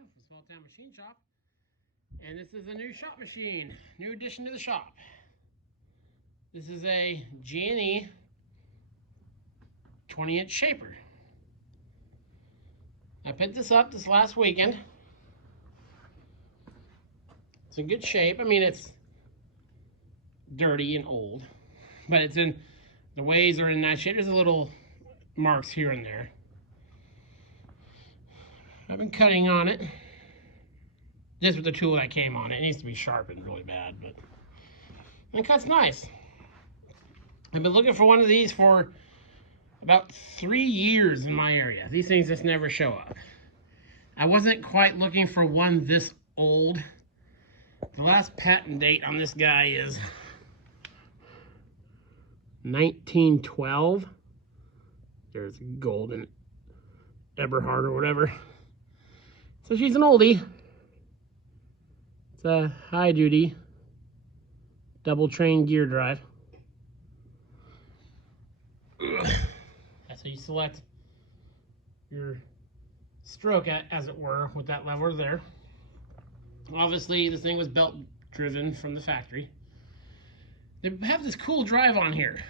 from Small Town Machine Shop, and this is a new shop machine, new addition to the shop. This is a G&E 20-inch shaper. I picked this up this last weekend. It's in good shape. I mean, it's dirty and old, but it's in, the ways are in nice shape. There's a little marks here and there. I've been cutting on it. Just with the tool that came on it. It needs to be sharpened really bad, but it cuts nice. I've been looking for one of these for about 3 years in my area. These things just never show up. I wasn't quite looking for one this old. The last patent date on this guy is 1912. There's golden Eberhard or whatever. So she's an oldie. It's a high duty double train gear drive. That's how you select your stroke, as it were, with that lever there. Obviously, this thing was belt driven from the factory. They have this cool drive on here.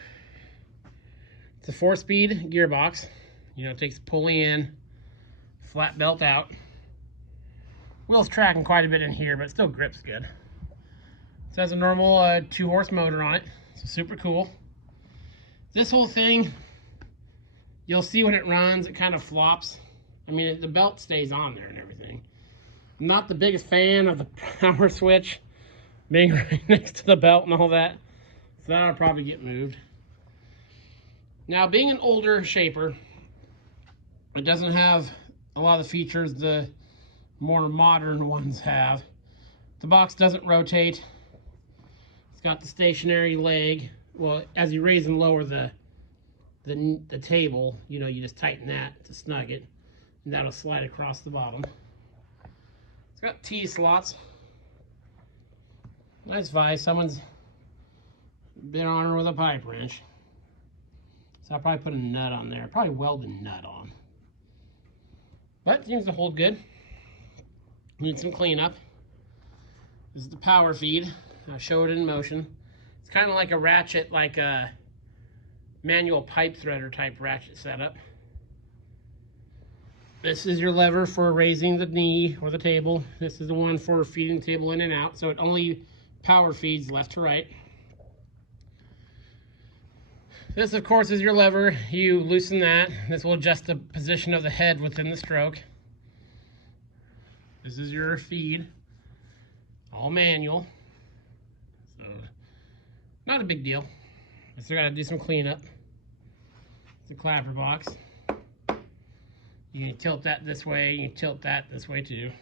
It's a 4-speed gearbox. You know, it takes pulley in, flat belt out. Wheel's tracking quite a bit in here, but it still grips good. It has a normal 2-horse motor on it. So super cool. This whole thing, you'll see when it runs, it kind of flops. I mean, the belt stays on there and everything. I'm not the biggest fan of the power switch being right next to the belt and all that. So that'll probably get moved. Now, being an older shaper, it doesn't have a lot of the features the more modern ones have. The box doesn't rotate. It's got the stationary leg. Well, as you raise and lower the table, you know, you just tighten that to snug it, and that'll slide across the bottom. It's got T slots. Nice vise. Someone's been on her with a pipe wrench. So I'll probably put a nut on there. Probably weld a nut on. But it seems to hold good. Need some cleanup. This is the power feed. I'll show it in motion. It's kind of like a ratchet, like a manual pipe threader type ratchet setup. This is your lever for raising the knee or the table. This is the one for feeding the table in and out. So it only power feeds left to right. This, of course, is your lever. You loosen that. This will adjust the position of the head within the stroke. This is your feed. All manual. So, not a big deal. I still got to do some cleanup. It's a clapper box. You can tilt that this way. You can tilt that this way too.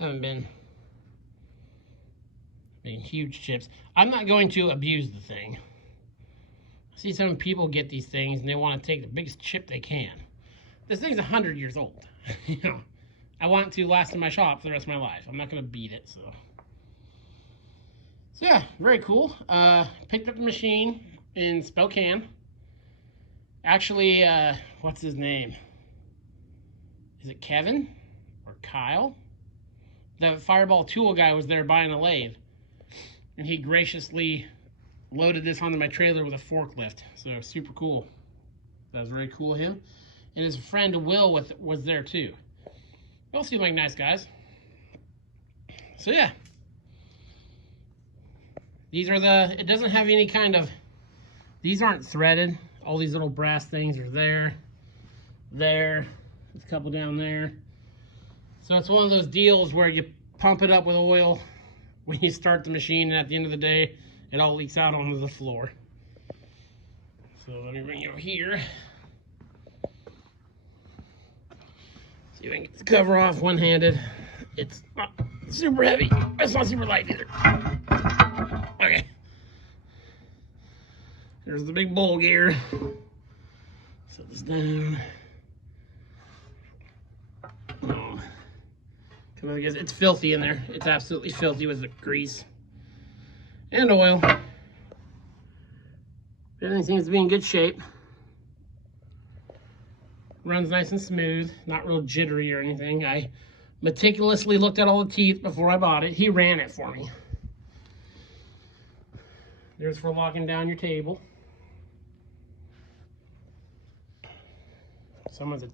Haven't been making huge chips. I'm not going to abuse the thing. I see some people get these things and they want to take the biggest chip they can. This thing's 100 years old. You know, I want it to last in my shop for the rest of my life. I'm not going to beat it, so yeah, very cool. Picked up the machine in Spokane. Actually, what's his name? Is it Kevin or Kyle? The Fireball tool guy was there buying a lathe, and he graciously loaded this onto my trailer with a forklift. So super cool. That was very cool of him. And his friend Will was there too. They all seem like nice guys. So yeah. These are it doesn't have any kind of, these aren't threaded. All these little brass things are there. There's a couple down there. So it's one of those deals where you pump it up with oil when you start the machine, and at the end of the day, it all leaks out onto the floor. So let me bring you over here. See if I can get the cover off one-handed. It's not super heavy. It's not super light either. Okay. There's the big bowl gear. Set this down. Oh. Come on, guys. It's filthy in there. It's absolutely filthy with the grease and oil. Everything seems to be in good shape. Runs nice and smooth, not real jittery or anything. I meticulously looked at all the teeth before I bought it. He ran it for me. There's for locking down your table. Someone's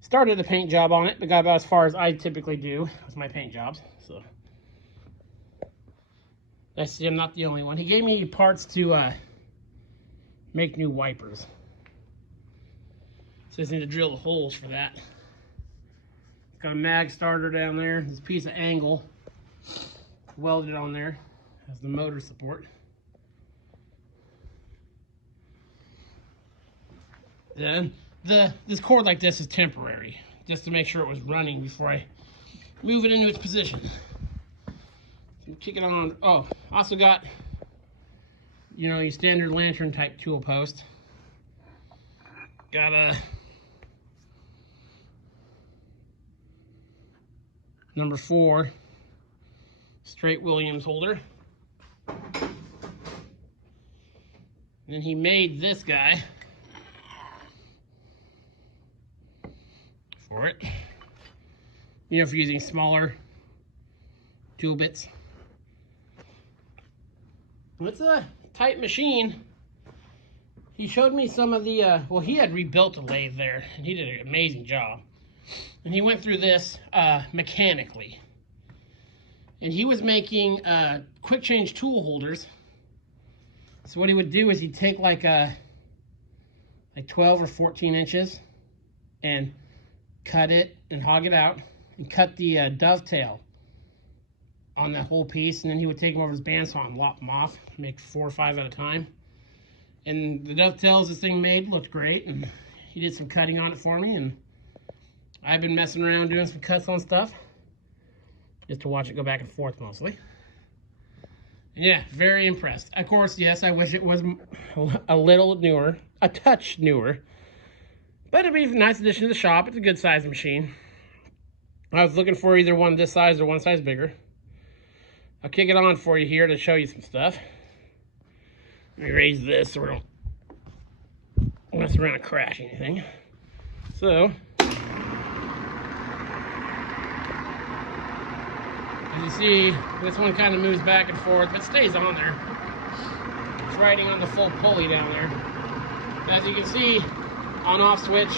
started a paint job on it, but got about as far as I typically do with my paint jobs. So I see I'm not the only one. He gave me parts to make new wipers. So I just need to drill the holes for that. It's got a mag starter down there. This piece of angle welded on there. Has the motor support. Then this cord like this is temporary, just to make sure it was running before I move it into its position. So kick it on. Oh, also got, you know, your standard lantern type tool post. Got a number 4 straight Williams holder. And then he made this guy for it. You know, for using smaller tool bits. It's a tight machine. He showed me some of the, well, he had rebuilt a lathe there, and he did an amazing job. And he went through this mechanically. And he was making quick change tool holders. So what he would do is he'd take like 12 or 14 inches and cut it and hog it out and cut the dovetail on that whole piece, and then he would take them over his bandsaw and lop them off, make 4 or 5 at a time. And the dovetails this thing made looked great, and he did some cutting on it for me, and I've been messing around doing some cuts on stuff just to watch it go back and forth mostly. And yeah, very impressed. Of course, yes, I wish it was a little newer, a touch newer, but it'd be a nice addition to the shop. It's a good size machine. I was looking for either one this size or one size bigger. I'll kick it on for you here to show you some stuff. Let me raise this so we don't mess around and crash anything. So, as you see, this one kind of moves back and forth, but stays on there. It's riding on the full pulley down there. As you can see, on-off switch,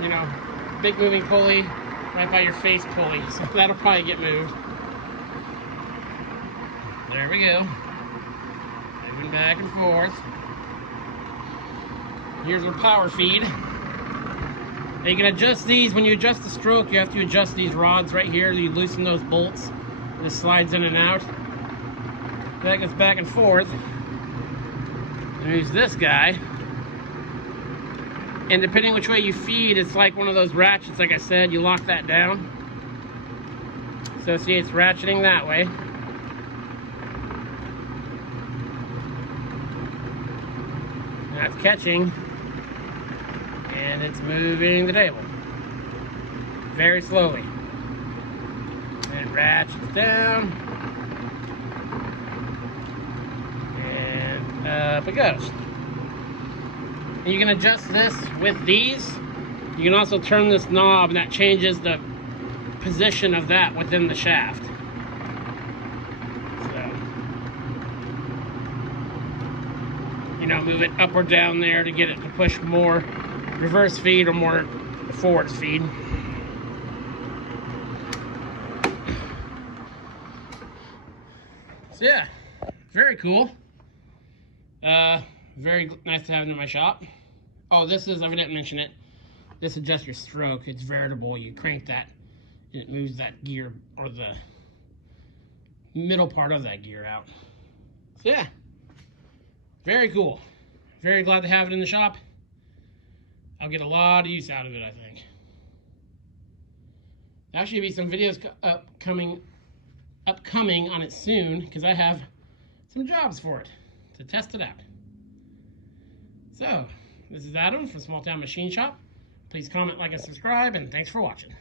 you know, big moving pulley right by your face pulley, so that'll probably get moved. There we go. Moving back and forth. Here's our power feed. Now you can adjust these. When you adjust the stroke, you have to adjust these rods right here. You loosen those bolts. This slides in and out. That goes back and forth. There's this guy. And depending which way you feed, it's like one of those ratchets, like I said. You lock that down. So see, it's ratcheting that way. That's catching, and it's moving the table very slowly. And it ratchets down, and up it goes. And you can adjust this with these. You can also turn this knob, and that changes the position of that within the shaft. You know, move it up or down there to get it to push more reverse feed or more forward feed. So yeah, very cool. Very nice to have it in my shop. Oh, this is, I didn't mention it, this adjusts your stroke. It's veritable. You crank that and it moves that gear, or the middle part of that gear out. So yeah, very cool. Very glad to have it in the shop. I'll get a lot of use out of it, I think. There'll actually be some videos upcoming on it soon, because I have some jobs for it to test it out. So, this is Adam from Small Town Machine Shop. Please comment, like, and subscribe, and thanks for watching.